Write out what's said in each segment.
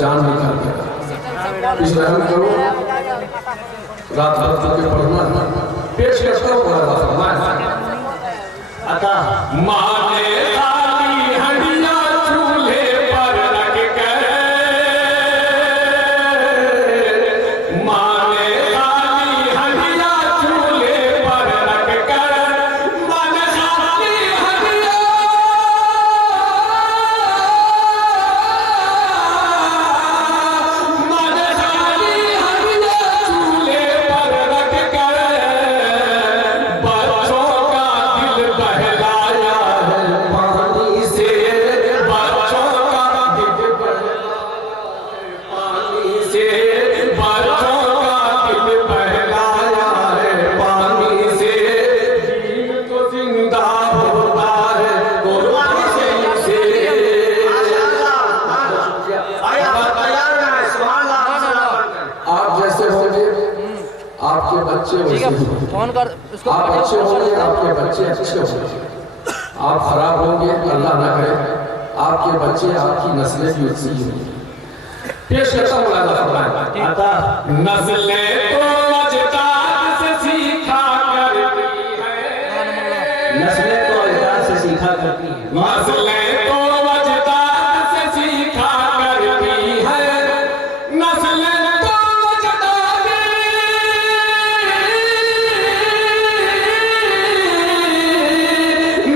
जान निकाल देगा। इस रहम करो, रात भर के पढ़ना पेश करता हूँ बड़ा फरमाया अता माने खाली हंडिया चूल्हे पर रख कर, माने खाली हंडिया चूल्हे पर रख कर, माने खाली हंडिया, माने खाली हंडिया चूल्हे पर रख कर, बच्चों का दिल बहलाया है पानी से, बच्चों का दिल बहलाया है पानी से, बच्चों का दिल बहलाया है पानी से, दीन तो जिंदा होता है कुर्बानी से। आप जैसे होंगे आपके बच्चे वैसे होंगे, फोन कर उसको, आप अच्छे होंगे आपके बच्चे अच्छे होंगे, आप खराब होंगे अल्लाह ना करे आपके बच्चे आपकी नस्लें भी अच्छी होंगी। पेश करता हूँ अता नस्लें तो अजदाद से सीखा करती है, नस्लें तो अजदाद से सीखा करती है, नस्लें तो अजदाद से सीखा करती है, नस्लें तो अजदाद,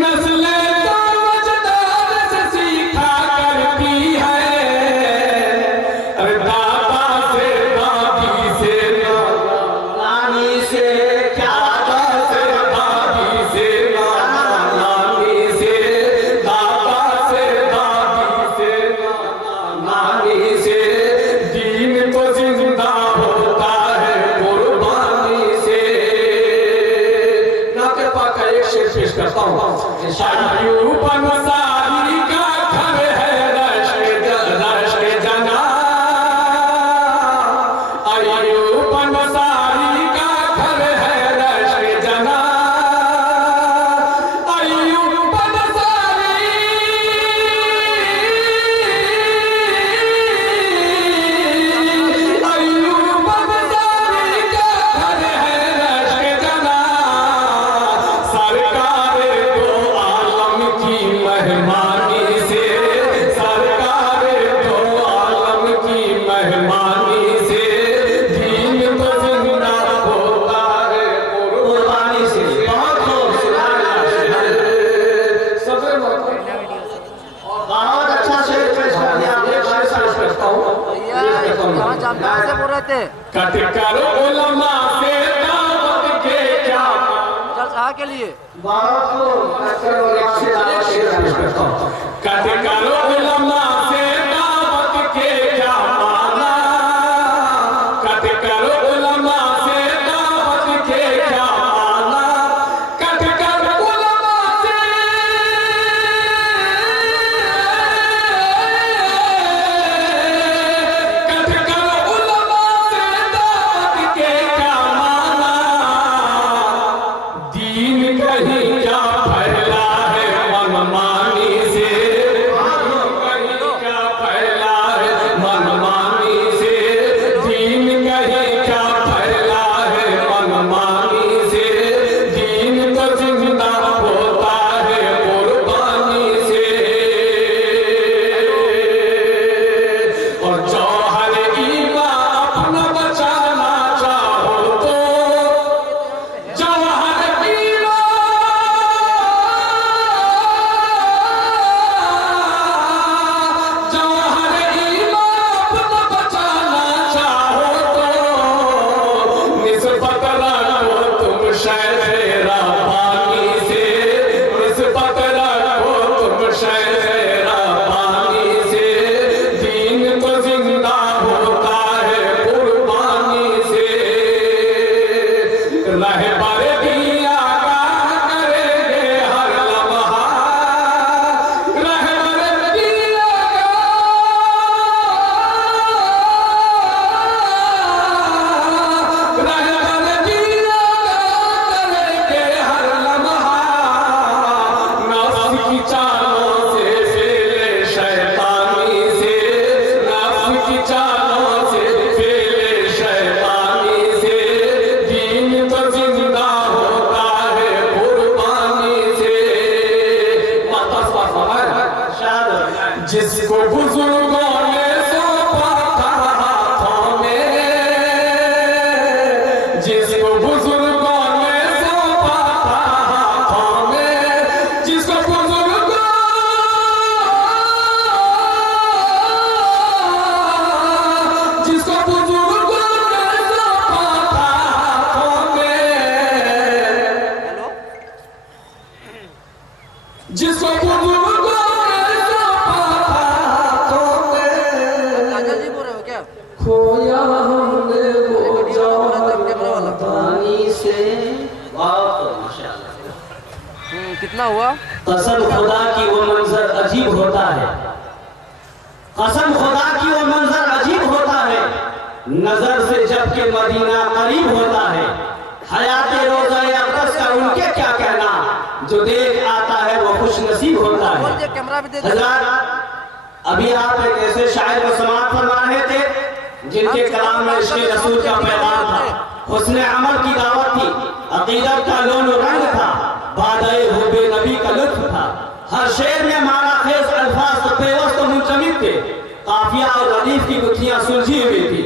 नस्लें तो अजदाद से सीखा करती है, अरे दादा से दादी से नानी से क्या दादा से दादी से नानी से, दादा से दादी से नानी से, दीन तो जिंदा होता है कुर्बानी से। ना के पाक का एक शेर पेश करता हूँ। अयूब अंसारी का घर है रश्क जना, अयूब अंसारी का घर है रश्क जना, अयूब अंसारी, अयूब अंसारी का घर है रश्क जना, सरकार दो आलम की मेहमानी से, सरकार दो आलम की मेहमानी से, दीन तो जिंदा होता है कुर्बानी से। बहुत खूब, सबसे बहुत अच्छा शेर पेश कर दिया आपने। करता हूँ कहाँ जामताड़ा से बोल रहे थे? कट कर उलमा से दावत के क्या, चल कहाँ के लिए? बहुत खूब, कट कर उलमा से दावत के क्या माना, कट कर उलमा से दावत के क्या माना, कट कर उलमा से, कट कर उलमा से दावत के क्या माना, दीन कहीं क्या फैला है मनमानी से, कहीं खोया हमने वो जौहर पानी से। कितना हुआ? कसम खुदा की वो मंजर अजीब होता है, कसम खुदा की वो मंजर अजीब होता है, नजर से जब के मदीना करीब होता है। हयाते रोज़ा अक़दस का उनके क्या कहना, जो देख आता है वो खुश नसीब होता है। कैमरा भी दे दे। अभी आप एक ऐसे शायर को समाप्त फरमा रहे थे जिनके कलाम में इश्क़ रसूल का पैगाम था, हुस्न अमल की दावत थी, अक़ीदत का लोन रंग था, बादए हुब्बे नबी का लुत्फ था। हर शेर में माना खेज अल्फाज तो पेवस्त मुंजमिद थे, काफिया और रदीफ की गुत्थियां सुलझी हुई थी।